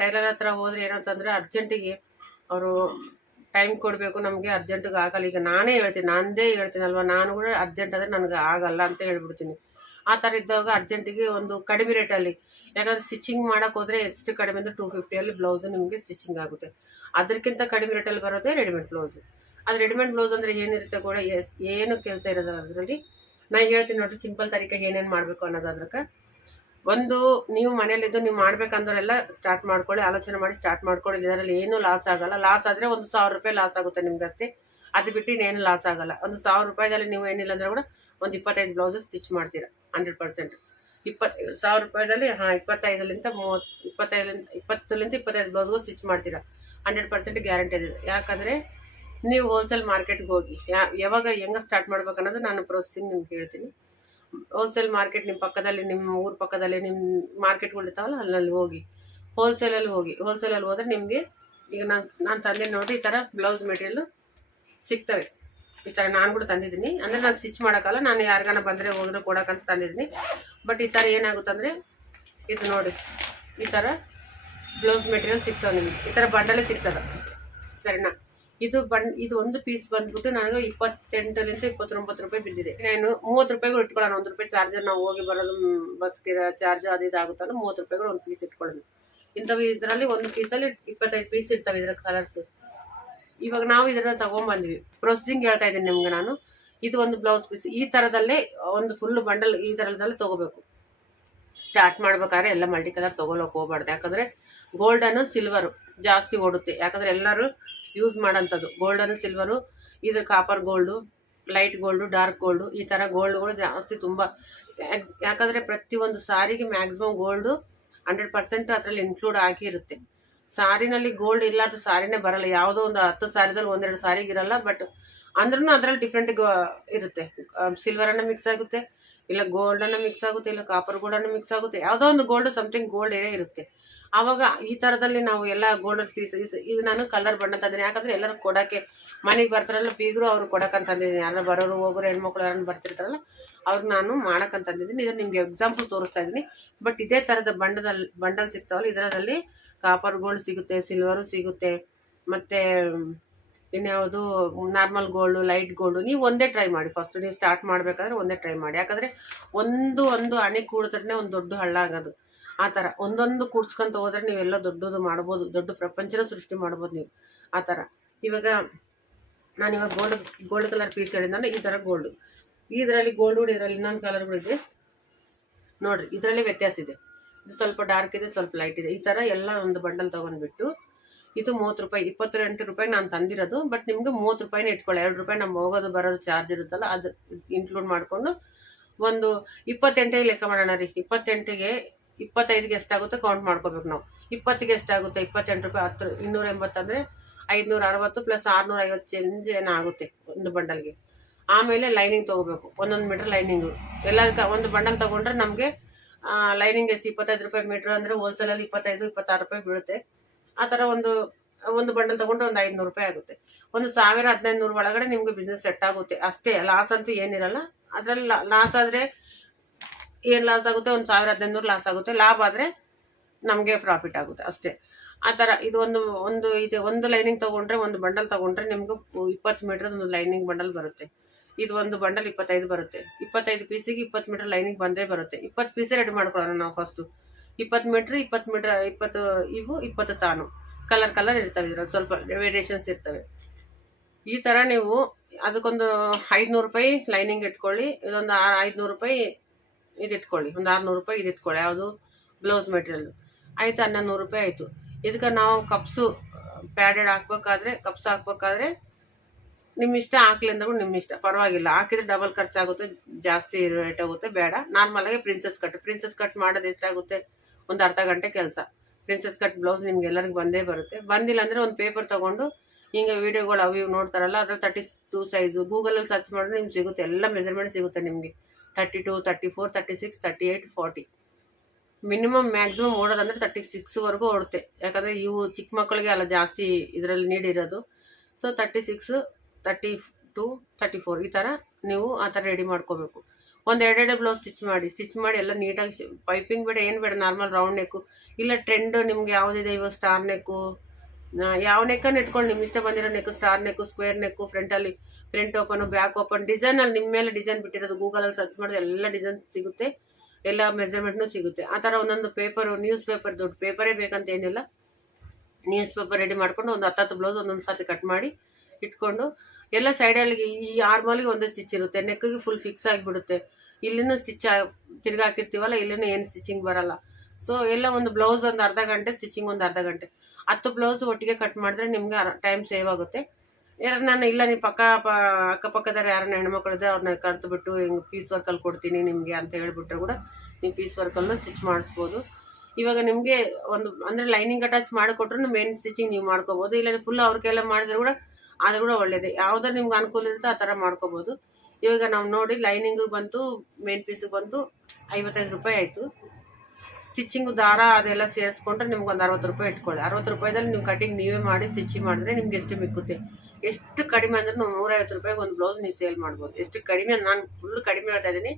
ಟೈಲರ್ ಹತ್ರ ಹೋದ್ರೆ ಏನಂತಂದರೆ ಅರ್ಜೆಂಟಿಗೆ ಅವರು ಟೈಮ್ ಕೊಡಬೇಕು, ನಮಗೆ ಅರ್ಜೆಂಟಿಗೆ ಆಗಲ್ಲ. ಈಗ ನಂದೇ ಹೇಳ್ತೀನಲ್ವ, ನಾನು ಕೂಡ ಅರ್ಜೆಂಟ್ ಅಂದರೆ ನನಗೆ ಆಗಲ್ಲ ಅಂತ ಹೇಳ್ಬಿಡ್ತೀನಿ. ಆ ಥರ ಇದ್ದಾಗ ಅರ್ಜೆಂಟಿಗೆ ಒಂದು ಕಡಿಮೆ ರೇಟಲ್ಲಿ, ಯಾಕಂದರೆ ಸ್ಟಿಚಿಂಗ್ ಮಾಡೋಕೆ ಹೋದರೆ ಎಷ್ಟು ಕಡಿಮೆ ಅಂದರೆ 250 ಬ್ಲೌಸು ನಿಮಗೆ ಸ್ಟಿಚಿಂಗ್ ಆಗುತ್ತೆ. ಅದಕ್ಕಿಂತ ಕಡಿಮೆ ರೇಟಲ್ಲಿ ಬರೋದೇ ರೆಡಿಮೇಡ್ ಬ್ಲೌಸು. ಅದು ರೆಡಿಮೇಡ್ ಬ್ಲೌಸ್ ಅಂದರೆ ಏನಿರುತ್ತೆ ಕೂಡ, ಏನು ಕೆಲಸ ಇರೋದು ಅದರಲ್ಲಿ. ನಾನು ಹೇಳ್ತೀನಿ ನೋಡಿ, ಸಿಂಪಲ್ ತರೀಕೆ ಏನೇನು ಮಾಡಬೇಕು ಅನ್ನೋದು. ಅದಕ್ಕೆ ಒಂದು, ನೀವು ಮನೇಲಿದ್ದು ನೀವು ಮಾಡ್ಬೇಕಂದ್ರೆಲ್ಲ ಸ್ಟಾರ್ಟ್ ಮಾಡ್ಕೊಳ್ಳಿ, ಆಲೋಚನೆ ಮಾಡಿ ಸ್ಟಾರ್ಟ್ ಮಾಡ್ಕೊಳ್ಳಿ. ಇದರಲ್ಲಿ ಏನೂ ಲಾಸ್ ಆಗಲ್ಲ. ಲಾಸ್ ಆದರೆ ಒಂದು 1000 ರೂಪಾಯಿ ಲಾಸ್ ಆಗುತ್ತೆ ನಿಮ್ಗಷ್ಟೇ, ಅದು ಬಿಟ್ಟು ಇನ್ನೇನು ಲಾಸ್ ಆಗಲ್ಲ. ಒಂದು 1000 ರೂಪಾಯಿದಲ್ಲಿ ನೀವು ಏನಿಲ್ಲ ಅಂದರೆ ಕೂಡ ಒಂದು 25 ಬ್ಲೌಸು ಸ್ಟಿಚ್ ಮಾಡ್ತೀರಾ 100%. 1000 ರೂಪಾಯಿದಲ್ಲಿ 25ಲಿಂದ 25 ಬ್ಲೌಸ್ಗೂ ಸ್ಟಿಚ್ ಮಾಡ್ತೀರಾ, 100% ಗ್ಯಾರಂಟಿ ಇದೆ. ಯಾಕಂದರೆ ನೀವು ಹೋಲ್ಸೇಲ್ ಮಾರ್ಕೆಟ್ಗೆ ಹೋಗಿ, ಯಾವಾಗ ಹೆಂಗೆ ಸ್ಟಾರ್ಟ್ ಮಾಡ್ಬೇಕು ಅನ್ನೋದು ನಾನು ಪ್ರೊಸೆಸಿಂಗ್ ನಿಮ್ಗೆ ಹೇಳ್ತೀನಿ. ಹೋಲ್ಸೇಲ್ ಮಾರ್ಕೆಟ್ ನಿಮ್ಮ ಪಕ್ಕದಲ್ಲಿ, ನಿಮ್ಮ ಊರ ಪಕ್ಕದಲ್ಲಿ ನಿಮ್ಮ ಮಾರ್ಕೆಟ್ಗಳು ಇರ್ತಾವಲ್ಲ, ಅಲ್ಲಿ ಹೋಗಿ ಹೋಲ್ಸೇಲಲ್ಲಿ ಹೋದರೆ ನಿಮಗೆ, ಈಗ ನಾನು ತಂದೆ ನೋಡಿ, ಈ ಥರ ಬ್ಲೌಸ್ ಮೆಟೀರಿಯಲ್ಲು ಸಿಗ್ತವೆ. ಈ ಥರ ನಾನು ಕೂಡ ತಂದಿದ್ದೀನಿ. ಅಂದರೆ ನಾನು ಸ್ಟಿಚ್ ಮಾಡೋಕ್ಕಲ್ಲ, ನಾನು ಯಾರಿಗಾನ ಬಂದರೆ ಹೋದ್ರೆ ಕೊಡೋಕ್ಕಂತ ತಂದಿದ್ದೀನಿ. ಬಟ್ ಈ ಥರ ಏನಾಗುತ್ತಂದರೆ, ಇದು ನೋಡಿ, ಈ ಥರ ಬ್ಲೌಸ್ ಮೆಟೀರಿಯಲ್ ಸಿಗ್ತವೆ ನಿಮಗೆ, ಈ ಥರ ಬಂಡಲೇ ಸಿಗ್ತದೆ. ಸರಿನಾ? ಇದು ಒಂದು ಪೀಸ್ ಬಂದ್ಬಿಟ್ಟು ನನಗೆ 28ರಿಂದ 29 ರೂಪಾಯಿ ಬಿದ್ದಿದೆ. ನಾನು 30 ರೂಪಾಯಿಗಳು ಇಟ್ಕೊಳ್ಳೋಣ, 1 ರೂಪಾಯಿ ಚಾರ್ಜರ್, ನಾವು ಹೋಗಿ ಬರೋದು ಬಸ್ಗೆ ಚಾರ್ಜ್ ಅದು ಇದಾಗುತ್ತಲ್ಲ, 30 ರೂಪಾಯಿಗಳು ಒಂದು ಪೀಸ್ ಇಟ್ಕೊಳ್ಳೋಣ. ಇಂಥವು ಇದರಲ್ಲಿ ಒಂದು ಪೀಸಲ್ಲಿ 25 ಪೀಸ್ ಇರ್ತವೆ. ಇದರ ಕಲರ್ಸು ಇವಾಗ ನಾವು ಇದನ್ನ ತಗೊಂಡ್ಬಂದ್ವಿ, ಪ್ರೊಸೆಸಿಂಗ್ ಹೇಳ್ತಾ ಇದ್ದೀನಿ ನಿಮ್ಗೆ ನಾನು. ಇದು ಒಂದು ಬ್ಲೌಸ್ ಪೀಸ್ ಈ ಥರದಲ್ಲೇ ಒಂದು ಫುಲ್ ಬಂಡಲ್ ಈ ಥರದಲ್ಲೇ ತೊಗೋಬೇಕು. ಸ್ಟಾರ್ಟ್ ಮಾಡ್ಬೇಕಾದ್ರೆ ಎಲ್ಲ ಮಲ್ಟಿ ಕಲರ್ ತೊಗೊಳಕ್ಕೆ ಹೋಗ್ಬಾರ್ದು, ಯಾಕಂದರೆ ಗೋಲ್ಡನ್ನು ಸಿಲ್ವರು ಜಾಸ್ತಿ ಓಡುತ್ತೆ. ಯಾಕಂದರೆ ಎಲ್ಲರೂ ಯೂಸ್ ಮಾಡೋಂಥದ್ದು ಗೋಲ್ಡನ್ನು ಸಿಲ್ವರು, ಇದು copper gold, light gold, dark gold, ಈ ಥರ ಗೋಲ್ಡ್ಗಳು ಜಾಸ್ತಿ ತುಂಬ. ಯಾಕಂದರೆ ಪ್ರತಿಯೊಂದು ಸಾರಿಗೆ ಮ್ಯಾಕ್ಸಿಮಮ್ ಗೋಲ್ಡು 100% ಅದರಲ್ಲಿ ಇನ್ಕ್ಲೂಡ್ ಆಗಿರುತ್ತೆ. ಸಾರಿನಲ್ಲಿ ಗೋಲ್ಡ್ ಇಲ್ಲಾದ ಸಾರಿನೇ ಬರಲ್ಲ. ಯಾವುದೋ ಒಂದು 10 ಸಾರಿದಲ್ಲಿ 1-2 ಸಾರಿಗಿರಲ್ಲ, ಬಟ್ ಅಂದ್ರೂ ಅದರಲ್ಲಿ ಡಿಫ್ರೆಂಟ್ ಇರುತ್ತೆ. ಸಿಲ್ವರನ್ನು ಮಿಕ್ಸ್ ಆಗುತ್ತೆ, ಇಲ್ಲ ಗೋಲ್ಡನ್ನು ಮಿಕ್ಸ್ ಆಗುತ್ತೆ, ಇಲ್ಲ ಕಾಪರ್ ಗೋಲ್ಡನ್ನು ಮಿಕ್ಸ್ ಆಗುತ್ತೆ, ಯಾವುದೋ ಒಂದು ಗೋಲ್ಡ್ ಸಮಥಿಂಗ್ ಗೋಲ್ಡ್ ಏನೇ ಇರುತ್ತೆ. ಆವಾಗ ಈ ಥರದಲ್ಲಿ ನಾವು ಎಲ್ಲ ಗೋಲ್ಡನ್ ಪೀಸ್ ಇದು ನಾನು ಕಲರ್ ಬಣ್ಣ ತಂದಿದ್ದೀನಿ. ಯಾಕಂದರೆ ಎಲ್ಲರೂ ಕೊಡೋಕ್ಕೆ ಮನೆಗೆ ಬರ್ತಾರಲ್ಲ ಬೀಗರು, ಅವರು ಕೊಡೋಕ್ಕಂತಂದಿದ್ದೀನಿ. ಯಾರು ಬರೋರು ಹೋಗೋರು ಹೆಣ್ಮಕ್ಳು ಯಾರನ್ನು ಬರ್ತಿರ್ತಾರಲ್ಲ ಅವ್ರಿಗೆ ನಾನು ಮಾಡೋಕ್ಕಂತಂದಿದ್ದೀನಿ. ಇದನ್ನು ನಿಮಗೆ ಎಕ್ಸಾಂಪಲ್ ತೋರಿಸ್ತಾ ಇದ್ದೀನಿ. ಬಟ್ ಇದೇ ಥರದ ಬಂಡಲ್ ಸಿಗ್ತಾವಲ್ಲ, ಇದರಲ್ಲಿ ಕಾಪರ್ ಗೋಲ್ಡ್ ಸಿಗುತ್ತೆ, ಸಿಲ್ವರು ಸಿಗುತ್ತೆ, ಮತ್ತು ಇನ್ಯಾವುದು ನಾರ್ಮಲ್ ಗೋಲ್ಡು, ಲೈಟ್ ಗೋಲ್ಡು. ನೀವು ಒಂದೇ ಟ್ರೈ ಮಾಡಿ. ಫಸ್ಟ್ ನೀವು ಸ್ಟಾರ್ಟ್ ಮಾಡಬೇಕಾದ್ರೆ ಒಂದೇ ಟ್ರೈ ಮಾಡಿ. ಯಾಕಂದರೆ ಒಂದು ಹಣೆ ಕೂಡಿದ್ರೆ ಒಂದು ದೊಡ್ಡ ಹಳ್ಳ ಆಗೋದು. ಆ ಥರ ಒಂದೊಂದು ಕೂಡ್ಸ್ಕೊಂತ ಹೋದ್ರೆ ನೀವೆಲ್ಲ ದೊಡ್ಡದು ಮಾಡ್ಬೋದು, ದೊಡ್ಡ ಪ್ರಪಂಚನ ಸೃಷ್ಟಿ ಮಾಡ್ಬೋದು ನೀವು ಆ ಥರ. ಇವಾಗ ನಾನಿವಾಗ ಗೋಲ್ಡ್ ಕಲರ್ ಪೀಸ್ ಹೇಳಿದ್ರೆ ಈ ಥರ ಗೋಲ್ಡು, ಇದರಲ್ಲಿ ಗೋಲ್ಡ್ ಕೂಡ ಇದರಲ್ಲಿ ಇನ್ನೊಂದು ಕಲರ್ಗಳಿದೆ ನೋಡಿರಿ. ಇದರಲ್ಲಿ ವ್ಯತ್ಯಾಸ ಇದೆ. ಇದು ಸ್ವಲ್ಪ ಡಾರ್ಕ್ ಇದೆ, ಸ್ವಲ್ಪ ಲೈಟ್ ಇದೆ. ಈ ಥರ ಎಲ್ಲ ಒಂದು ಬಂಡಲ್ ತೊಗೊಂಡ್ಬಿಟ್ಟು ಇದು 30 ರೂಪಾಯಿ, 28 ರೂಪಾಯಿ ನಾನು ತಂದಿರೋದು. ಬಟ್ ನಿಮ್ಗೆ 30 ರೂಪಾಯಿನೇ ಇಟ್ಕೊಳ್ಳಿ. 2 ರೂಪಾಯಿ ನಮ್ಮ ಹೋಗೋದು ಬರೋದು ಚಾರ್ಜ್ ಇರುತ್ತಲ್ಲ, ಅದು ಇನ್ಕ್ಲೂಡ್ ಮಾಡಿಕೊಂಡು ಒಂದು 28ಗೆ ಲೆಕ್ಕ ಮಾಡೋಣ ರೀ. 28ಗೆ 25ಗೆ ಎಷ್ಟಾಗುತ್ತೆ ಕೌಂಟ್ ಮಾಡ್ಕೋಬೇಕು ನಾವು. 20ಗೆ ಎಷ್ಟಾಗುತ್ತೆ 28 ರೂಪಾಯಿ 10 280 ಅಂದರೆ 560 ಪ್ಲಸ್ 650 ಚೇಂಜ್ ಏನಾಗುತ್ತೆ ಒಂದು ಬಂಡಲ್ಗೆ. ಆಮೇಲೆ ಲೈನಿಂಗ್ ತೊಗೋಬೇಕು, 1 ಮೀಟ್ರ್ ಲೈನಿಂಗು. ಎಲ್ಲ ಒಂದು ಬಂಡಲ್ ತೊಗೊಂಡ್ರೆ ನಮಗೆ ಲೈನಿಂಗ್ ಎಷ್ಟು 25 ರೂಪಾಯಿ ಮೀಟ್ರ್ ಅಂದರೆ ಹೋಲ್ಸೇಲಲ್ಲಿ 25-26 ರೂಪಾಯಿ ಬೀಳುತ್ತೆ. ಆ ಥರ ಒಂದು ಬಂಡಲ್ ತೊಗೊಂಡ್ರೆ ಒಂದು 500 ರೂಪಾಯಿ ಆಗುತ್ತೆ. ಒಂದು 1000-1500 ಒಳಗಡೆ ನಿಮ್ಗೆ ಬಿಸ್ನೆಸ್ ಸೆಟ್ ಆಗುತ್ತೆ ಅಷ್ಟೇ. ಲಾಸ್ ಅಂತೂ ಏನಿರಲ್ಲ. ಅದರಲ್ಲಿ ಲಾಸ್ ಆದರೆ ಏನು ಲಾಸ್ ಆಗುತ್ತೆ, ಒಂದು 1000-1500 ಲಾಸ್ ಆಗುತ್ತೆ. ಲಾಭ ಆದರೆ ನಮಗೆ ಪ್ರಾಫಿಟ್ ಆಗುತ್ತೆ ಅಷ್ಟೇ. ಆ ಥರ ಇದು ಒಂದು ಲೈನಿಂಗ್ ತೊಗೊಂಡ್ರೆ, ಒಂದು ಬಂಡಲ್ ತೊಗೊಂಡ್ರೆ ನಿಮ್ಗೆ 20 ಮೀಟ್ರದ್ದು ಒಂದು ಲೈನಿಂಗ್ ಬಂಡಲ್ ಬರುತ್ತೆ. ಇದು ಒಂದು ಬಂಡಲ್ 25 ಬರುತ್ತೆ. 25 ಪೀಸಿಗೆ 20 ಮೀಟ್ರ್ ಲೈನಿಂಗ್ ಬಂದೇ ಬರುತ್ತೆ. 20 ಪೀಸೇ ರೆಡಿ ಮಾಡ್ಕೊಳ್ಳೋಣ ನಾವು ಫಸ್ಟು. 20 ಮೀಟ್ರ್ 20 ಇವು 20 ತಾನು ಕಲರ್ ಇರ್ತವೆ. ಇದ್ರಲ್ಲಿ ಸ್ವಲ್ಪ ವೇರಿಯೇಷನ್ಸ್ ಇರ್ತವೆ. ಈ ಥರ ನೀವು ಅದಕ್ಕೊಂದು 500 ರೂಪಾಯಿ ಲೈನಿಂಗ್ ಇಟ್ಕೊಳ್ಳಿ. ಇದೊಂದು 500 ರೂಪಾಯಿ ಇದು ಇಟ್ಕೊಳ್ಳಿ. ಒಂದು 600 ರೂಪಾಯಿ ಇದು ಇಟ್ಕೊಳ್ಳಿ. ಯಾವುದು ಬ್ಲೌಸ್ ಮೆಟೀರಿಯಲ್ ಆಯಿತು. 1100 ರೂಪಾಯಿ ಆಯಿತು. ಇದಕ್ಕೆ ನಾವು ಕಪ್ಸು ಪ್ಯಾಡೆಡ್ ಕಪ್ಸ್ ಹಾಕ್ಬೇಕಾದ್ರೆ ನಿಮ್ಮ ಇಷ್ಟ, ಹಾಕ್ಲಿಂದ ಕೂಡ ನಿಮ್ಮ ಇಷ್ಟ, ಪರವಾಗಿಲ್ಲ. ಹಾಕಿದ್ರೆ ಡಬಲ್ ಖರ್ಚಾಗುತ್ತೆ, ಜಾಸ್ತಿ ರೇಟ್ ಆಗುತ್ತೆ, ಬೇಡ. ನಾರ್ಮಲಾಗಿ ಪ್ರಿನ್ಸಸ್ ಕಟ್ ಮಾಡೋದು ಎಷ್ಟಾಗುತ್ತೆ, ಒಂದು ಅರ್ಧ ಗಂಟೆ ಕೆಲಸ. ಪ್ರಿನ್ಸಸ್ ಕಟ್ ಬ್ಲೌಸ್ ನಿಮ್ಗೆ ಎಲ್ಲರಿಗೂ ಬಂದೇ ಬರುತ್ತೆ. ಬಂದಿಲ್ಲ ಅಂದರೆ ಒಂದು ಪೇಪರ್ ತೊಗೊಂಡು ಹಿಂಗೆ ವೀಡಿಯೋಗಳು ಅವು ಇವು ನೋಡ್ತಾರಲ್ಲ, ಅದ್ರಲ್ಲಿ 32 ಸೈಜು ಗೂಗಲಲ್ಲಿ ಸರ್ಚ್ ಮಾಡಿದ್ರೆ ನಿಮ್ಗೆ ಸಿಗುತ್ತೆ, ಎಲ್ಲ ಮೆಜರ್ಮೆಂಟ್ ಸಿಗುತ್ತೆ ನಿಮಗೆ. 32, 34, 36, 38, 40 ಮಿನಿಮಮ್. ಮ್ಯಾಕ್ಸಿಮಮ್ ಓಡೋದಂದರೆ 36ವರೆಗೂ ಓಡುತ್ತೆ. ಯಾಕಂದರೆ ಇವು ಚಿಕ್ಕ ಮಕ್ಕಳಿಗೆ ಅಲ್ಲ ಜಾಸ್ತಿ ಇದರಲ್ಲಿ ನೀಡಿರೋದು. ಸೊ 36, 32, 34 ಈ ಥರ ನೀವು ಆ ಥರ ರೆಡಿ ಮಾಡ್ಕೋಬೇಕು. ಒಂದು 2 ಬ್ಲೌಸ್ ಸ್ಟಿಚ್ ಮಾಡಿ ಎಲ್ಲ ನೀಟಾಗಿ. ಪೈಪಿಂಗ್ ಬೇಡ, ಏನು ಬೇಡ, ನಾರ್ಮಲ್ ರೌಂಡ್ ನೆಕ್ಕು. ಇಲ್ಲ ಟ್ರೆಂಡ್ ನಿಮ್ಗೆ ಯಾವುದಿದೆ ಇವಾಗ ಸ್ಟಾರ್ ನೆಕ್ಕು, ಯಾವ ನೆಕ್ಕನ್ನು ಇಟ್ಕೊಂಡು ನಿಮ್ಮ ಇಷ್ಟ ಬಂದಿರೋ ನೆಕ್ಕು, ಸ್ಟಾರ್ ನೆಕ್ಕು, ಸ್ಕ್ವೇರ್ ನೆಕ್ಕು, ಫ್ರಂಟ್ ಓಪನು, ಬ್ಯಾಕ್ ಓಪನ್, ಡಿಸೈನಲ್ಲಿ ನಿಮ್ಮ ಮೇಲೆ ಡಿಸೈನ್ ಬಿಟ್ಟಿರೋದು. ಗೂಗಲಲ್ಲಿ ಸರ್ಚ್ ಮಾಡಿದ್ರೆ ಎಲ್ಲ ಡಿಸೈನ್ ಸಿಗುತ್ತೆ, ಎಲ್ಲ ಮೆಜರ್ಮೆಂಟ್ನೂ ಸಿಗುತ್ತೆ. ಆ ಥರ ಒಂದೊಂದು ನ್ಯೂಸ್ ಪೇಪರ್, ದೊಡ್ಡ ಪೇಪರೇ ಬೇಕಂತ ಏನಿಲ್ಲ. ನ್ಯೂಸ್ ಪೇಪರ್ ರೆಡಿ ಮಾಡ್ಕೊಂಡು ಒಂದು 10 ಬ್ಲೌಸ್ ಒಂದೊಂದು ಸರ್ತಿ ಕಟ್ ಮಾಡಿ ಇಟ್ಕೊಂಡು, ಎಲ್ಲ ಸೈಡಲ್ಲಿ ಈ ಆರ್ಮಲ್ಲಿಗೆ ಒಂದೇ ಸ್ಟಿಚ್ ಇರುತ್ತೆ, ನೆಕ್ಕಿಗೆ ಫುಲ್ ಫಿಕ್ಸ್ ಆಗಿಬಿಡುತ್ತೆ. ಇಲ್ಲಿನೂ ಸ್ಟಿಚ್ ತಿರ್ಗಾಕಿರ್ತೀವಲ್ಲ, ಇಲ್ಲಿನೂ ಏನು ಸ್ಟಿಚಿಂಗ್ ಬರಲ್ಲ. ಸೊ ಎಲ್ಲ ಒಂದು ಬ್ಲೌಸ್ ಒಂದು ಅರ್ಧ ಗಂಟೆ, ಸ್ಟಿಚಿಂಗ್ ಒಂದು ಅರ್ಧ ಗಂಟೆ. 10 ಬ್ಲೌಸ್ ಒಟ್ಟಿಗೆ ಕಟ್ ಮಾಡಿದ್ರೆ ನಿಮ್ಗೆ ಟೈಮ್ ಸೇವ್ ಆಗುತ್ತೆ. ನಾನು ಇಲ್ಲ ನೀವು ಅಕ್ಕಪಕ್ಕದವ್ರು ಯಾರನ್ನ ಹೆಣ್ಮಕ್ಳಿದ್ರೆ ಅವ್ರನ್ನ ಕರೆದು ಬಿಟ್ಟು ಹಿಂಗೆ ಪೀಸ್ ವರ್ಕಲ್ಲಿ ಕೊಡ್ತೀನಿ ನಿಮಗೆ ಅಂತ ಹೇಳ್ಬಿಟ್ರೆ ಕೂಡ ನೀವು ಪೀಸ್ ವರ್ಕಲ್ಲೂ ಸ್ಟಿಚ್ ಮಾಡಿಸ್ಬೋದು. ಇವಾಗ ನಿಮಗೆ ಒಂದು ಅಂದರೆ ಲೈನಿಂಗ್ ಅಟ್ಯಾಚ್ ಮಾಡಿಕೊಟ್ರು ಮೇನ್ ಸ್ಟಿಚಿಂಗ್ ನೀವು ಮಾಡ್ಕೋಬೋದು. ಇಲ್ಲ ಫುಲ್ ಅವ್ರ ಕೈಲ ಮಾಡಿದ್ರೆ ಕೂಡ ಅದು ಕೂಡ ಒಳ್ಳೇದೇ. ಯಾವುದೋ ನಿಮ್ಗೆ ಅನುಕೂಲ ಇರುತ್ತೆ ಆ ಥರ ಮಾಡ್ಕೋಬೋದು. ಇವಾಗ ನಾವು ನೋಡಿ ಲೈನಿಂಗಿಗೆ ಬಂತು, ಮೇನ್ ಪೀಸಿಗೆ ಬಂತು 55 ರೂಪಾಯಿ ಆಯಿತು. ಸ್ಟಿಚಿಂಗು ದಾರ ಅದೆಲ್ಲ ಸೇರಿಸ್ಕೊಂಡ್ರೆ ನಿಮ್ಗೆ ಒಂದು 60 ರೂಪಾಯಿ ಇಟ್ಕೊಳ್ಳಿ. 60 ರೂಪಾಯಿದಲ್ಲಿ ನೀವು ಕಟಿಂಗ್ ನೀವೇ ಮಾಡಿ ಸ್ಟಿಚಿಂಗ್ ಮಾಡಿದ್ರೆ ನಿಮ್ಗೆ ಎಷ್ಟು ಮಿಕ್ಕುತ್ತೆ. ಎಷ್ಟು ಕಡಿಮೆ ಅಂದರೆ 150 ರೂಪಾಯಿಗೆ ಒಂದು ಬ್ಲೌಸ್ ನೀವು ಸೇಲ್ ಮಾಡ್ಬೋದು. ಎಷ್ಟು ಕಡಿಮೆ, ನಾನು ಫುಲ್ ಕಡಿಮೆ ಹೇಳ್ತಾ ಇದ್ದೀನಿ,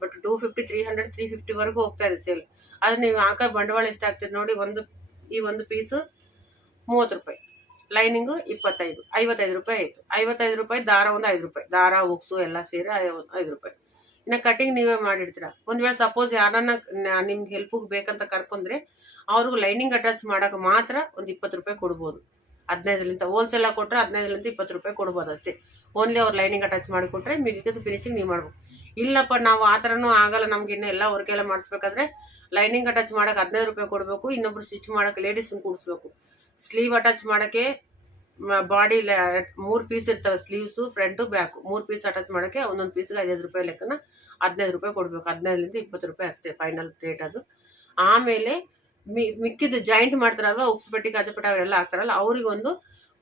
ಬಟ್ 250, 300, 350ವರೆಗೂ ಹೋಗ್ತಾ ಇದೆ ಸೇಲ್. ಆದರೆ ನೀವು ಹಾಕೋ ಬಂಡವಾಳ ಎಷ್ಟಾಗ್ತದೆ ನೋಡಿ. ಈ ಒಂದು ಪೀಸು 30 ರೂಪಾಯಿ, ಲೈನಿಂಗು 55 ರೂಪಾಯಿ ಆಯಿತು. 55 ರೂಪಾಯಿ, ದಾರ ಒಂದು 5 ರೂಪಾಯಿ, ದಾರ ಉಕ್ಸು ಎಲ್ಲ ಸೇರಿ 5 ರೂಪಾಯಿ. ಇನ್ನು ಕಟಿಂಗ್ ನೀವೇ ಮಾಡಿರ್ತೀರ. ಒಂದು ವೇಳೆ ಸಪೋಸ್ ಯಾರನ್ನ ನಿಮ್ಗೆ ಹೆಲ್ಪಿಗೆ ಬೇಕಂತ ಕರ್ಕೊಂಡ್ರೆ ಅವ್ರಿಗೂ ಲೈನಿಂಗ್ ಅಟ್ಯಾಚ್ ಮಾಡೋಕೆ ಮಾತ್ರ ಒಂದು 20 ರೂಪಾಯಿ ಕೊಡ್ಬೋದು. 15ಲಿಂದ ಹೋಲ್ಸೇಲ್ ಆಗಿ ಕೊಟ್ಟರೆ 15ಲಿಂದ 20 ರೂಪಾಯಿ ಕೊಡ್ಬೋದು ಅಷ್ಟೇ. ಓನ್ಲಿ ಅವ್ರು ಲೈನಿಂಗ್ ಅಟ್ಯಾಚ್ ಮಾಡಿ ಕೊಟ್ಟರೆ ಮಿಗಿದ್ದು ಫಿನಿಶಿಂಗ್ ನೀವು ಮಾಡ್ಬೇಕು. ಇಲ್ಲಪ್ಪ ನಾವು ಆ ಥರನೂ ಆಗಲ್ಲ, ನಮ್ಗೆ ಇನ್ನೂ ಎಲ್ಲ ವರ್ಕೆಲ್ಲ ಮಾಡಿಸ್ಬೇಕಾದ್ರೆ ಲೈನಿಂಗ್ ಅಟ್ಯಾಚ್ ಮಾಡೋಕೆ 15 ರೂಪಾಯಿ ಕೊಡಬೇಕು, ಇನ್ನೊಬ್ರು ಸ್ಟಿಚ್ ಮಾಡೋಕೆ ಲೇಡೀಸ್ನ ಕೂಡಿಸ್ಬೇಕು. ಸ್ಲೀವ್ ಅಟ್ಯಾಚ್ ಮಾಡೋಕ್ಕೆ ಬಾಡಿ 3 ಪೀಸ್ ಇರ್ತವೆ, sleeves front back 3 piece attach ಮಾಡೋಕ್ಕೆ ಒಂದೊಂದು ಪೀಸ್ಗೆ 5 ರೂಪಾಯಿ ಲೆಕ್ಕನ 15 ರೂಪಾಯಿ ಕೊಡಬೇಕು. 15ಲಿಂದ 20 ರೂಪಾಯಿ ಅಷ್ಟೇ ಫೈನಲ್ ರೇಟ್ ಅದು. ಆಮೇಲೆ ಮಿಕ್ಕಿದ್ದು ಜಾಯಿಂಟ್ ಮಾಡ್ತಾರಲ್ವ, ಉಕ್ಸ್ಪಟ್ಟಿ ಕಾಜಪಟ್ಟಿ ಅವರೆಲ್ಲ ಹಾಕ್ತಾರಲ್ಲ, ಅವ್ರಿಗೊಂದು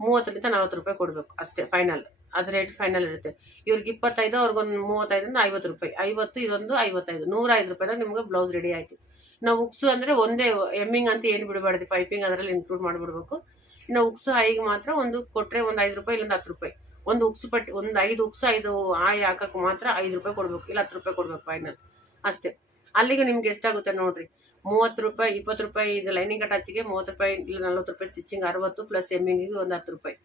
30ಲಿಂದ 40 ರೂಪಾಯಿ ಕೊಡಬೇಕು ಅಷ್ಟೇ ಫೈನಲ್. ಅದು ರೇಟ್ ಫೈನಲ್ ಇರುತ್ತೆ. ಇವ್ರಿಗೆ 25, ಅವ್ರಿಗೊಂದು 35ರಿಂದ 50 ರೂಪಾಯಿ. 50 ಇದೊಂದು 55, 105 ರೂಪಾಯಿದಾಗ ನಿಮ್ಗೆ ಬ್ಲೌಸ್ ರೆಡಿ ಆಯಿತು. ನಾವು ಉಕ್ಸು ಅಂದರೆ ಒಂದೇ ಎಮ್ಮಿಂಗ್ ಅಂತ ಏನು ಬಿಡಬಾರ್ದು, ಪೈಪಿಂಗ್ ಅದರಲ್ಲಿ ಇನ್ಕ್ಲೂಡ್ ಮಾಡಿಬಿಡ್ಬೇಕು. ಇನ್ನು ಉಕ್ಸು ಐಗೆ ಮಾತ್ರ ಒಂದು ಕೊಟ್ಟರೆ ಒಂದು 5 ರೂಪಾಯಿ ಇಲ್ಲಿಂದ 10 ರೂಪಾಯಿ. ಒಂದು ಉಕ್ಸು ಪಟ್ಟಿ ಒಂದು 5 ಉಕ್ಸು 5 ಆಯಿ ಹಾಕಕ್ಕೆ ಮಾತ್ರ 5 ರೂಪಾಯಿ ಕೊಡಬೇಕು, ಇಲ್ಲ 10 ರೂಪಾಯಿ ಕೊಡಬೇಕು ಫೈನಲ್ ಅಷ್ಟೇ. ಅಲ್ಲಿಗೆ ನಿಮ್ಗೆ ಎಷ್ಟಾಗುತ್ತೆ ನೋಡ್ರಿ, 30 ರೂಪಾಯಿ 20 ರೂಪಾಯಿ ಇದು ಲೈನಿಂಗ್ ಅಟ್ಯಾಚಿಗೆ, 30 ರೂಪಾಯಿ ಇಲ್ಲ 40 ರೂಪಾಯಿ ಸ್ಟಿಚಿಂಗ್, 60 ಪ್ಲಸ್ ಎಮ್ಮಿಂಗಿಗೆ ಒಂದು 10 ರೂಪಾಯಿ,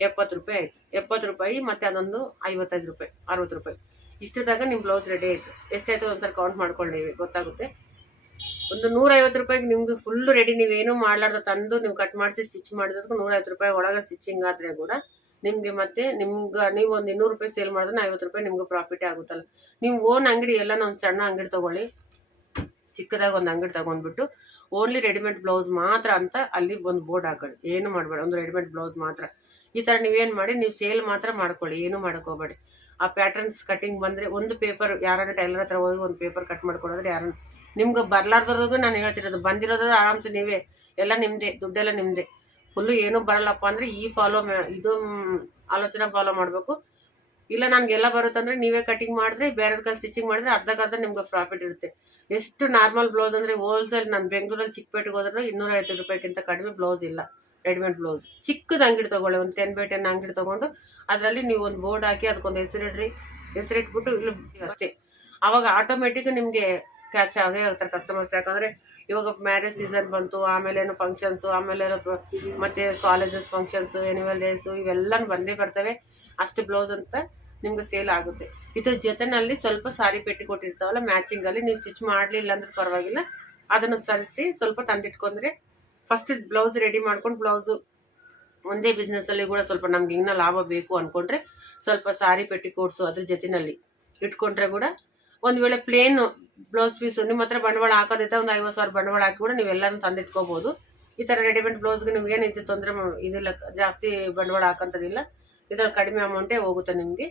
70 ರೂಪಾಯಿ ಆಯಿತು. 70 ರೂಪಾಯಿ ಮತ್ತು ಅದೊಂದು 55 ರೂಪಾಯಿ, 60 ರೂಪಾಯಿ. ಇಷ್ಟದಾಗ ನಿಮ್ಮ ಬ್ಲೌಸ್ ರೆಡಿ ಆಯಿತು. ಎಷ್ಟಾಯಿತು ಒಂದ್ಸರಿ ಕೌಂಟ್ ಮಾಡ್ಕೊಳ್ಳಿ, ಗೊತ್ತಾಗುತ್ತೆ. ಒಂದು 150 ರೂಪಾಯಿಗೆ ನಿಮ್ದು ಫುಲ್ಲು ರೆಡಿ, ನೀವೇನು ಮಾಡ್ಲಾರ್ದ ತಂದು ನೀವು ಕಟ್ ಮಾಡಿಸಿ ಸ್ಟಿಚ್ ಮಾಡಿದಕ್ಕೆ 150 ರೂಪಾಯಿ ಒಳಗೆ ಸ್ಟಿಚಿಂಗ್ ಆದರೆ ಕೂಡ ನಿಮಗೆ ಮತ್ತೆ ನೀವು ಒಂದು 200 ರೂಪಾಯಿ ಸೇಲ್ ಮಾಡಿದ್ರೆ 50 ರೂಪಾಯಿ ನಿಮ್ಗೆ ಪ್ರಾಫಿಟೇ ಆಗುತ್ತಲ್ಲ. ನೀವು ಓನ್ ಅಂಗಡಿ ಎಲ್ಲನೂ ಒಂದು ಸಣ್ಣ ಅಂಗಡಿ ತೊಗೊಳ್ಳಿ, ಚಿಕ್ಕದಾಗ ಒಂದು ಅಂಗಡಿ ತಗೊಂಡ್ಬಿಟ್ಟು ಓನ್ಲಿ ರೆಡಿಮೇಡ್ ಬ್ಲೌಸ್ ಮಾತ್ರ ಅಂತ ಅಲ್ಲಿ ಒಂದು ಬೋರ್ಡ್ ಹಾಕೊಳ್ಳಿ. ಏನು ಮಾಡಬೇಡಿ, ಒಂದು ರೆಡಿಮೇಡ್ ಬ್ಲೌಸ್ ಮಾತ್ರ. ಈ ಥರ ನೀವೇನು ಮಾಡಿ ನೀವು ಸೇಲ್ ಮಾತ್ರ ಮಾಡ್ಕೊಳ್ಳಿ, ಏನು ಮಾಡೋಕ್ಕೋಗ್ಬೇಡಿ. ಆ ಪ್ಯಾಟರ್ನ್ಸ್ ಕಟಿಂಗ್ ಬಂದರೆ ಒಂದು ಪೇಪರ್ ಯಾರನ್ನ ಟೈಲರ್ ಹತ್ರ ಹೋಗಿ ಒಂದು ಪೇಪರ್ ಕಟ್ ಮಾಡ್ಕೊಡೋದ್ರೆ ಯಾರನ್ನ ನಿಮ್ಗೆ ಬರ್ಲಾರ್ದ್ರಿಗೂ ನಾನು ಹೇಳ್ತಿರೋದು, ಬಂದಿರೋದು ಆರಾಮ್ಸೆ ನೀವೇ ಎಲ್ಲ ನಿಮ್ಮದೇ, ದುಡ್ಡೆಲ್ಲ ನಿಮ್ಮದೇ. ಫುಲ್ಲು ಏನೂ ಬರಲ್ಲಪ್ಪ ಅಂದರೆ ಇದು ಆಲೋಚನೆ ಫಾಲೋ ಮಾಡಬೇಕು. ಇಲ್ಲ ನನಗೆಲ್ಲ ಬರುತ್ತಂದರೆ ನೀವೇ ಕಟಿಂಗ್ ಮಾಡಿದ್ರೆ ಬೇರೆಯವ್ರ ಕೈ ಸ್ಟಿಚಿಂಗ್ ಮಾಡಿದ್ರೆ ಅರ್ಧಕ್ಕರ್ಧ ನಿಮ್ಗೆ ಪ್ರಾಫಿಟ್ ಇರುತ್ತೆ. ಎಷ್ಟು ನಾರ್ಮಲ್ ಬ್ಲೌಸ್ ಅಂದರೆ ಹೋಲ್ಸೇಲ್ ನಾನು ಬೆಂಗಳೂರಲ್ಲಿ ಚಿಕ್ಕಪೇಟೆಗೆ ಹೋದ್ರೆ 250 ರೂಪಾಯಿಗಿಂತ ಕಡಿಮೆ ಬ್ಲೌಸ್ ಇಲ್ಲ ರೆಡಿಮೇಡ್ ಬ್ಲೌಸ್. ಚಿಕ್ಕದು ಅಂಗಡಿ ತೊಗೊಳ್ಳಿ, ಒಂದು 10x10 ಅಂಗಡಿ ತೊಗೊಂಡು ಅದರಲ್ಲಿ ನೀವು ಒಂದು ಬೋರ್ಡ್ ಹಾಕಿ ಅದಕ್ಕೊಂದು ಹೆಸರಿಟ್ಬಿಟ್ಟು ಇಲ್ಲಿ ಅಷ್ಟೇ. ಆವಾಗ ಆಟೋಮೆಟಿಕ್ ನಿಮಗೆ ಕ್ಯಾಚ್ ಆಗೇ ಆಗ್ತಾರೆ ಕಸ್ಟಮರ್ಸ್. ಯಾಕಂದರೆ ಇವಾಗ ಮ್ಯಾರೇಜ್ ಸೀಸನ್ ಬಂತು, ಆಮೇಲೆ ಏನೋ ಫಂಕ್ಷನ್ಸು, ಆಮೇಲೆ ಮತ್ತು ಕಾಲೇಜಸ್ ಫಂಕ್ಷನ್ಸು, ಆ್ಯನ್ಯುವಲ್ ಡೇಸು ಇವೆಲ್ಲನೂ ಬಂದೇ ಬರ್ತವೆ. ಅಷ್ಟು ಬ್ಲೌಸ್ ಅಂತ ನಿಮ್ಗೆ ಸೇಲ್ ಆಗುತ್ತೆ. ಇದ್ರ ಜೊತೆನಲ್ಲಿ ಸ್ವಲ್ಪ ಸಾರಿ ಪೆಟ್ಟಿ ಕೊಟ್ಟಿರ್ತಾವಲ್ಲ ಮ್ಯಾಚಿಂಗಲ್ಲಿ, ನೀವು ಸ್ಟಿಚ್ ಮಾಡಲಿಲ್ಲ ಅಂದ್ರೆ ಪರವಾಗಿಲ್ಲ, ಅದನ್ನು ಸರಿಸಿ ಸ್ವಲ್ಪ ತಂದಿಟ್ಕೊಂಡ್ರೆ ಫಸ್ಟ್ ಬ್ಲೌಸ್ ರೆಡಿ ಮಾಡ್ಕೊಂಡು ಬ್ಲೌಸು ಒಂದೇ ಬಿಸ್ನೆಸ್ಸಲ್ಲಿ ಕೂಡ ಸ್ವಲ್ಪ ನಮ್ಗೆ ಇನ್ನೂ ಲಾಭ ಬೇಕು ಅಂದ್ಕೊಂಡ್ರೆ ಸ್ವಲ್ಪ ಸಾರಿ ಪೆಟ್ಟಿ ಕೋಟ್ಸು ಅದ್ರ ಜೊತೆಯಲ್ಲಿ ಇಟ್ಕೊಂಡ್ರೆ ಕೂಡ ಒಂದು ವೇಳೆ ಪ್ಲೇನ್ ಬ್ಲೌಸ್ ಪೀಸು ನಿಮ್ಮ ಹತ್ರ ಬಂಡವಾಳ ಹಾಕೋದೈತೆ, ಒಂದು 50,000 ಬಂಡವಾಳ ಹಾಕಿ ಕೂಡ ನೀವೆಲ್ಲನೂ ತಂದಿಟ್ಕೋಬೋದು. ಈ ಥರ ರೆಡಿಮೇಡ್ ಬ್ಲೌಸ್ಗೆ ನಿಮ್ಗೇನು ಇದು ತೊಂದರೆ ಇದಿಲ್ಲ, ಜಾಸ್ತಿ ಬಂಡವಾಳ ಹಾಕೋಂಥದ್ದಿಲ್ಲ. ಇದ್ರಲ್ಲಿ ಕಡಿಮೆ ಅಮೌಂಟೇ ಹೋಗುತ್ತೆ ನಿಮಗೆ.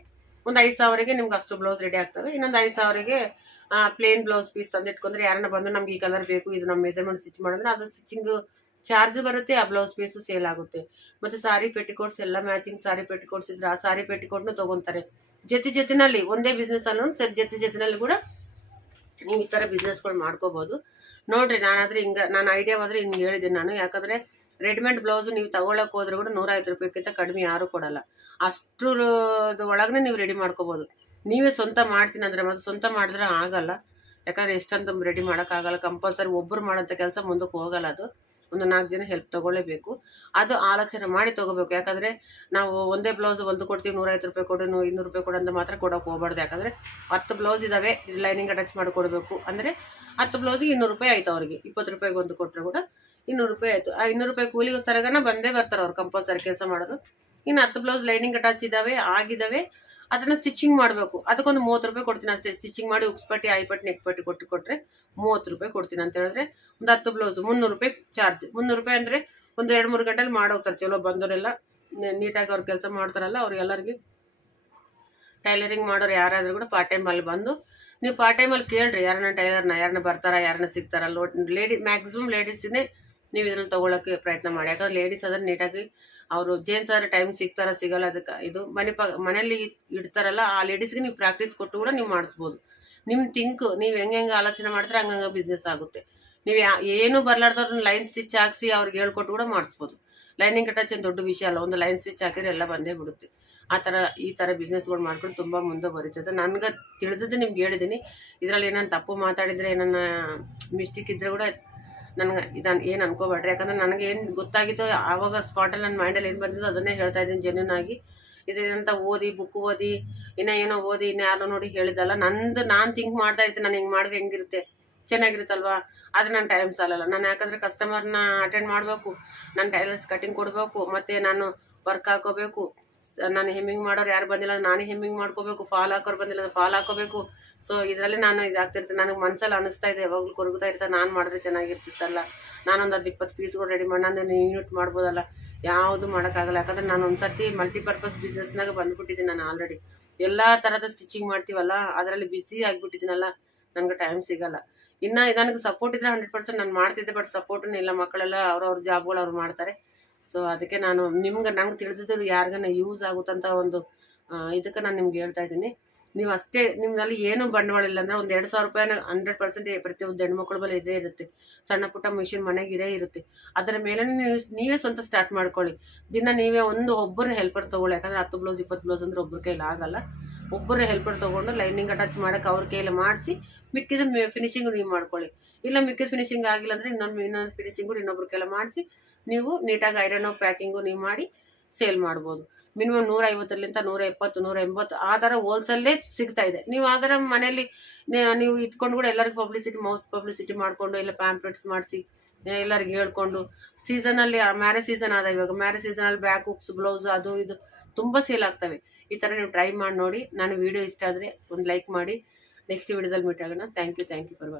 ಒಂದು 5,000ಗೆ ನಿಮ್ಗೆ ಅಷ್ಟು ಬ್ಲೌಸ್ ರೆಡಿ ಆಗ್ತವೆ. ಇನ್ನೊಂದು 5,000ಗೆ ಪ್ಲೇನ್ ಬ್ಲೌಸ್ ಪೀಸ್ ತಂದಿಟ್ಕೊಂಡ್ರೆ ಯಾರನ್ನ ಬಂದು ನಮ್ಗೆ ಈ ಕಲರ್ ಬೇಕು, ಇದು ನಮ್ಮ ಮೆಜರ್ಮೆಂಟ್ ಸ್ಟಿಚ್ ಮಾಡಿದ್ರೆ ಅದು ಸ್ಟಿಚಿಂಗು ಚಾರ್ಜ್ ಬರುತ್ತೆ, ಆ ಬ್ಲೌಸ್ ಪೀಸು ಸೇಲ್ ಆಗುತ್ತೆ. ಮತ್ತು ಸಾರಿ ಪೆಟ್ಟಿಕೋಟ್ಸ್ ಎಲ್ಲ ಮ್ಯಾಚಿಂಗ್ ಸಾರಿ ಪೆಟ್ಟಿಕೋಟ್ಸ್ ಇದ್ರೆ ಆ ಸಾರಿ ಪೆಟ್ಟಿಕೋಟ್ನು ತೊಗೊತಾರೆ. ಜೊತೆನಲ್ಲಿ ಒಂದೇ ಬಿಸ್ನೆಸ್ ಅಲ್ಲೂ ಜೊತೆನಲ್ಲಿ ಕೂಡ ನೀವು ಈ ಥರ ಬಿಸ್ನೆಸ್ಗಳು ಮಾಡ್ಕೋಬೋದು. ನೋಡಿರಿ, ನಾನಾದರೆ ನಾನು ಐಡಿಯಾವಾದರೆ ಹಿಂಗೆ ಹೇಳಿದ್ದೀನಿ ನಾನು. ಯಾಕಂದರೆ ರೆಡಿಮೇಡ್ ಬ್ಲೌಸು ನೀವು ತಗೊಳಕ್ಕೆ ಹೋದ್ರೆ ಕೂಡ 150 ರೂಪಾಯಿಗಿಂತ ಕಡಿಮೆ ಯಾರೂ ಕೊಡಲ್ಲ. ಅಷ್ಟರದ್ದು ಒಳಗನೆ ನೀವು ರೆಡಿ ಮಾಡ್ಕೋಬೋದು. ನೀವೇ ಸ್ವಂತ ಮಾಡ್ತೀನಿ ಅಂದರೆ ಮತ್ತೆ ಸ್ವಂತ ಮಾಡಿದ್ರೆ ಆಗಲ್ಲ. ಯಾಕಂದರೆ ಎಷ್ಟಂತ ರೆಡಿ ಮಾಡೋಕ್ಕಾಗಲ್ಲ. ಕಂಪಲ್ಸರಿ ಒಬ್ಬರು ಮಾಡೋಂಥ ಕೆಲಸ ಮುಂದಕ್ಕೆ ಹೋಗಲ್ಲ. ಅದು ಒಂದು 4 ಜನ ಹೆಲ್ಪ್ ತೊಗೊಳ್ಳೇಬೇಕು. ಅದು ಆಲೋಚನೆ ಮಾಡಿ ತೊಗೋಬೇಕು. ಯಾಕಂದರೆ ನಾವು ಒಂದೇ ಬ್ಲೌಸ್ ಹೊಲ್ದು ಕೊಡ್ತೀವಿ 150 ರೂಪಾಯಿ ಕೊಡು 200 ರೂಪಾಯಿ ಕೊಡು ಅಂತ ಮಾತ್ರ ಕೊಡೋಕೆ ಹೋಗ್ಬಾರ್ದು. ಯಾಕಂದರೆ 10 ಬ್ಲೌಸ್ ಇದ್ದಾವೆ, ಲೈನಿಂಗ್ ಅಟ್ಯಾಚ್ ಮಾಡಿ ಕೊಡಬೇಕು ಅಂದರೆ 10 ಬ್ಲೌಸಿಗೆ 200 ರೂಪಾಯಿ ಆಯಿತು. ಅವ್ರಿಗೆ 20 ರೂಪಾಯಿಗೆ ಒಂದು ಕೊಟ್ಟರೆ ಕೂಡ 200 ರೂಪಾಯಿ ಆಯಿತು. ಆ 200 ರೂಪಾಯಿ ಕೂಲಿಗೋಸ್ಕರಗನ ಬಂದೇ ಬರ್ತಾರೆ ಅವ್ರು ಕಂಪಲ್ಸರಿ ಕೆಲಸ ಮಾಡೋರು. ಇನ್ನು 10 ಬ್ಲೌಸ್ ಲೈನಿಂಗ್ ಅಟ್ಯಾಚ್ ಆಗಿದ್ದಾವೆ ಅದನ್ನು ಸ್ಟಿಚಿಂಗ್ ಮಾಡಬೇಕು. ಅದಕ್ಕೊಂದು 30 ರೂಪಾಯಿ ಕೊಡ್ತೀನಿ ಅಷ್ಟೇ. ಸ್ಟಿಚಿಂಗ್ ಮಾಡಿ ಉಕ್ಸ್ಪಟ್ಟಿ ಐಪಟ್ಟಿ ನೆಕ್ ಪಟ್ಟಿ ಕೊಟ್ಟರೆ 30 ರೂಪಾಯಿ ಕೊಡ್ತೀನಿ ಅಂತ ಹೇಳಿದ್ರೆ ಒಂದು 10 ಬ್ಲೌಸು 300 ರೂಪಾಯಿ ಚಾರ್ಜ್. 300 ರೂಪಾಯಿ ಅಂದರೆ ಒಂದು 2-3 ಗಂಟೆಲಿ ಮಾಡೋಗ್ತಾರೆ. ಚಲೋ ಬಂದವರೆಲ್ಲ ನೀಟಾಗಿ ಅವ್ರು ಕೆಲಸ ಮಾಡ್ತಾರಲ್ಲ ಅವ್ರಿಗೆಲ್ಲರಿಗೆ ಟೈಲರಿಂಗ್ ಮಾಡೋರು ಯಾರಾದರೂ ಕೂಡ ಪಾರ್ಟ್ ಟೈಮಲ್ಲಿ ಬಂದು ನೀವು ಪಾರ್ಟ್ ಟೈಮಲ್ಲಿ ಕೇಳ್ರಿ, ಯಾರನ್ನ ಬರ್ತಾರಾ, ಯಾರನ್ನ ಸಿಗ್ತಾರ. ಮ್ಯಾಕ್ಸಿಮಮ್ ಲೇಡೀಸಿನೇ ನೀವು ಇದ್ರಲ್ಲಿ ತೊಗೊಳಕ್ಕೆ ಪ್ರಯತ್ನ ಮಾಡಿ. ಯಾಕಂದ್ರೆ ಲೇಡೀಸ್ ಅದನ್ನು ನೀಟಾಗಿ ಅವರು ಜೇಂಟ್ಸ್ ಆದರೆ ಟೈಮ್ ಸಿಗಲ್ಲ. ಅದಕ್ಕೆ ಇದು ಮನೇಲಿ ಇಡ್ತಾರಲ್ಲ ಆ ಲೇಡೀಸ್ಗೆ ನೀವು ಪ್ರಾಕ್ಟೀಸ್ ಕೊಟ್ಟು ಕೂಡ ನೀವು ಮಾಡಿಸ್ಬೋದು. ನೀವು ಹೆಂಗೆ ಆಲೋಚನೆ ಮಾಡ್ತಾರೆ ಹಂಗಂಗೆ ಬಿಸ್ನೆಸ್ ಆಗುತ್ತೆ. ನೀವು ಏನು ಬರ್ಲಾರ್ದವ್ರನ್ನ ಲೈನ್ ಸ್ಟಿಚ್ ಹಾಕ್ಸಿ ಅವ್ರಿಗೆ ಹೇಳ್ಕೊಟ್ಟು ಕೂಡ ಮಾಡಿಸ್ಬೋದು. ಲೈನಿಂಗ್ ಅಟ್ಯಾಚ್ ಏನು ದೊಡ್ಡ ವಿಷಯ ಅಲ್ಲ, ಒಂದು ಲೈನ್ ಸ್ಟಿಚ್ ಹಾಕಿದ್ರೆ ಎಲ್ಲ ಬಂದೇ ಬಿಡುತ್ತೆ. ಈ ಥರ ಬಿಸ್ನೆಸ್ಗಳು ಮಾಡ್ಕೊಂಡು ತುಂಬ ಮುಂದೆ ಬರೀತದೆ. ನನಗೆ ತಿಳಿದಿದ್ದು ನಿಮ್ಗೆ ಹೇಳಿದ್ದೀನಿ. ಇದರಲ್ಲಿ ಏನನ್ನ ತಪ್ಪು ಮಾತಾಡಿದರೆ ಏನನ್ನ ಮಿಸ್ಟೇಕ್ ಇದ್ದರೆ ಕೂಡ ನನಗೆ ಇದನ್ನು ಏನು ಅನ್ಕೋಬೇಡ್ರಿ. ಯಾಕಂದರೆ ನನಗೆ ಏನು ಗೊತ್ತಾಗಿತ್ತೋ ಆವಾಗ ಸ್ಪಾಟಲ್ಲಿ ನನ್ನ ಮೈಂಡಲ್ಲಿ ಏನು ಬಂದಿದ್ದೋ ಅದನ್ನೇ ಹೇಳ್ತಾ ಇದ್ದೀನಿ ಜೆನ್ಯೂನ್ ಆಗಿ. ಇದೇನಂತ ಬುಕ್ ಓದಿ ಏನೋ ಓದಿ ಯಾರೋ ನೋಡಿ ಹೇಳಿದ್ದಲ್ಲ. ನಾನು ಥಿಂಕ್ ಮಾಡ್ತಾ ಇರ್ತೀನಿ, ನಾನು ಹಿಂಗೆ ಮಾಡಿದ್ರೆ ಹೆಂಗಿರುತ್ತೆ, ಚೆನ್ನಾಗಿರುತ್ತಲ್ವಾ. ಆದರೆ ನನ್ನ ಟೈಮ್ ಸಾಲಲ್ಲ. ನಾನು ಯಾಕಂದರೆ ಕಸ್ಟಮರ್ನ ಅಟೆಂಡ್ ಮಾಡಬೇಕು, ನಾನು ಟೈಲರ್ಸ್ ಕಟಿಂಗ್ ಕೊಡಬೇಕು, ಮತ್ತು ನಾನು ವರ್ಕ್ ಹಾಕೋಬೇಕು, ನಾನು ಹೆಮ್ಮಿಂಗ್ ಮಾಡೋರು ಯಾರು ಬಂದಿಲ್ಲ ನಾನೇ ಹೆಮ್ಮಿಂಗ್ ಮಾಡ್ಕೋಬೇಕು, ಫಾಲ್ ಹಾಕೋರು ಬಂದಿಲ್ಲ ಫಾಲ್ ಹಾಕೋಬೇಕು. ಸೊ ಇದರಲ್ಲಿ ನಾನು ಇದಾಗ್ತಿರ್ತೀನಿ. ನನಗೆ ಮನಸ್ಸಲ್ಲಿ ಅನಿಸ್ತಾ ಇದೆ, ಯಾವಾಗಲೂ ಕೊರಗುತ್ತಾ ಇರ್ತಾ, ನಾನು ಮಾಡಿದ್ರೆ ಚೆನ್ನಾಗಿರ್ತಿತ್ತಲ್ಲ, ನಾನೊಂದು 10-20 ಪೀಸ್ಗಳು ರೆಡಿ ಮಾಡಿ ನಾನು ಯೂನಿಟ್ ಮಾಡ್ಬೋದಲ್ಲ. ಯಾವುದು ಮಾಡೋಕ್ಕಾಗಲ್ಲ. ಯಾಕಂದರೆ ನಾನು ಒಂದು ಸರ್ತಿ ಮಲ್ಟಿಪರ್ಪಸ್ ಬಿಸ್ನೆಸ್ನಾಗ ಬಂದುಬಿಟ್ಟಿದ್ದೀನಿ. ನಾನು ಆಲ್ರೆಡಿ ಎಲ್ಲ ಥರದ ಸ್ಟಿಚಿಂಗ್ ಮಾಡ್ತೀವಲ್ಲ, ಅದರಲ್ಲಿ ಬ್ಯುಸಿ ಆಗಿಬಿಟ್ಟಿದ್ದೀನಲ್ಲ, ನನಗೆ ಟೈಮ್ ಸಿಗೋಲ್ಲ. ಇನ್ನು ನನಗೆ ಸಪೋರ್ಟ್ ಇದ್ದರೆ 100% ನಾನು ಮಾಡ್ತಿದ್ದೆ. ಬಟ್ ಸಪೋರ್ಟೂ ಇಲ್ಲ. ಮಕ್ಕಳೆಲ್ಲ ಅವ್ರವ್ರ ಜಾಬ್ಗಳು ಅವ್ರು ಮಾಡ್ತಾರೆ. ಸೊ ಅದಕ್ಕೆ ನಾನು ನಂಗೆ ತಿಳಿದಿದ್ದು ಯಾರಿಗಾನ ಯೂಸ್ ಆಗುತ್ತಂತ ಒಂದು ಇದಕ್ಕೆ ನಾನು ನಿಮ್ಗೆ ಹೇಳ್ತಾ ಇದ್ದೀನಿ. ನೀವು ಅಷ್ಟೇ ನಿಮ್ಮಲ್ಲಿ ಏನೂ ಬಂಡವಾಳ ಇಲ್ಲ ಅಂದರೆ ಒಂದು 2,000 ರೂಪಾಯಿನ 100% ಪ್ರತಿಯೊಂದು ಹೆಣ್ಮಕ್ಳ ಬಳಿ ಇದೇ ಇರುತ್ತೆ. ಸಣ್ಣ ಪುಟ್ಟ ಮಿಷಿನ್ ಮನೆಗೆ ಇದೇ ಇರುತ್ತೆ. ಅದರ ಮೇಲೆ ನೀವೇ ಸ್ವಂತ ಸ್ಟಾರ್ಟ್ ಮಾಡ್ಕೊಳ್ಳಿ. ದಿನ ನೀವೇ ಒಬ್ಬರನ್ನ ಹೆಲ್ಪರ್ ತೊಗೊಳ್ಳಿ. ಯಾಕಂದರೆ 10 ಬ್ಲೌಸ್ 20 ಬ್ಲೌಸ್ ಅಂದರೆ ಒಬ್ಬರ ಕೈಲಿ ಆಗಲ್ಲ. ಒಬ್ಬರನ್ನ ಹೆಲ್ಪರ್ ತೊಗೊಂಡು ಲೈನಿಂಗ್ ಅಟ್ಯಾಚ್ ಮಾಡೋಕೆ ಅವ್ರ ಕೈಯಲ್ಲಿ ಮಾಡಿಸಿ ಮಿಕ್ಕಿದ ಫಿನಿಶಿಂಗು ನೀವು ಮಾಡ್ಕೊಳ್ಳಿ. ಇಲ್ಲ ಮಿಕ್ಕಿದ ಫಿನಿಶಿಂಗ್ ಆಗಿಲ್ಲ ಅಂದರೆ ಇನ್ನೊಂದು ಫಿನಿಶಿಂಗು ಇನ್ನೊಬ್ರ ಕೈಲ ಮಾಡಿಸಿ ನೀವು ನೀಟಾಗಿ ಐರನ್ನು ಪ್ಯಾಕಿಂಗು ನೀವು ಮಾಡಿ ಸೇಲ್ ಮಾಡ್ಬೋದು. ಮಿನಿಮಮ್ 150ರಿಂದ 170, 180 ಆ ಥರ ಹೋಲ್ಸೇಲೇ ಸಿಗ್ತಾ ಇದೆ. ನೀವು ಆ ಥರ ಮನೆಯಲ್ಲಿ ನೀವು ಇಟ್ಕೊಂಡು ಕೂಡ ಎಲ್ಲರಿಗೂ ಮೌತ್ ಪಬ್ಲಿಸಿಟಿ ಮಾಡಿಕೊಂಡು ಇಲ್ಲ ಪ್ಯಾಂಪ್ಲೆಟ್ಸ್ ಮಾಡಿಸಿ ಎಲ್ಲರಿಗೆ ಹೇಳ್ಕೊಂಡು ಸೀಸನಲ್ಲಿ ಮ್ಯಾರೇಜ್ ಸೀಸನ್ ಆದ ಇವಾಗ ಮ್ಯಾರೇಜ್ ಸೀಸನಲ್ಲಿ ಬ್ಯಾಕ್ ಹುಕ್ಸ್ ಬ್ಲೌಸ್ ಅದು ಇದು ತುಂಬ ಸೇಲ್ ಆಗ್ತವೆ. ಈ ಥರ ನೀವು ಟ್ರೈ ಮಾಡಿ ನೋಡಿ. ನಾನು ವಿಡಿಯೋ ಇಷ್ಟ ಆದರೆ ಒಂದು ಲೈಕ್ ಮಾಡಿ. ನೆಕ್ಸ್ಟ್ ವಿಡಿಯೋದಲ್ಲಿ ಮೀಟ್ ಆಗೋಣ. Thank you for watching.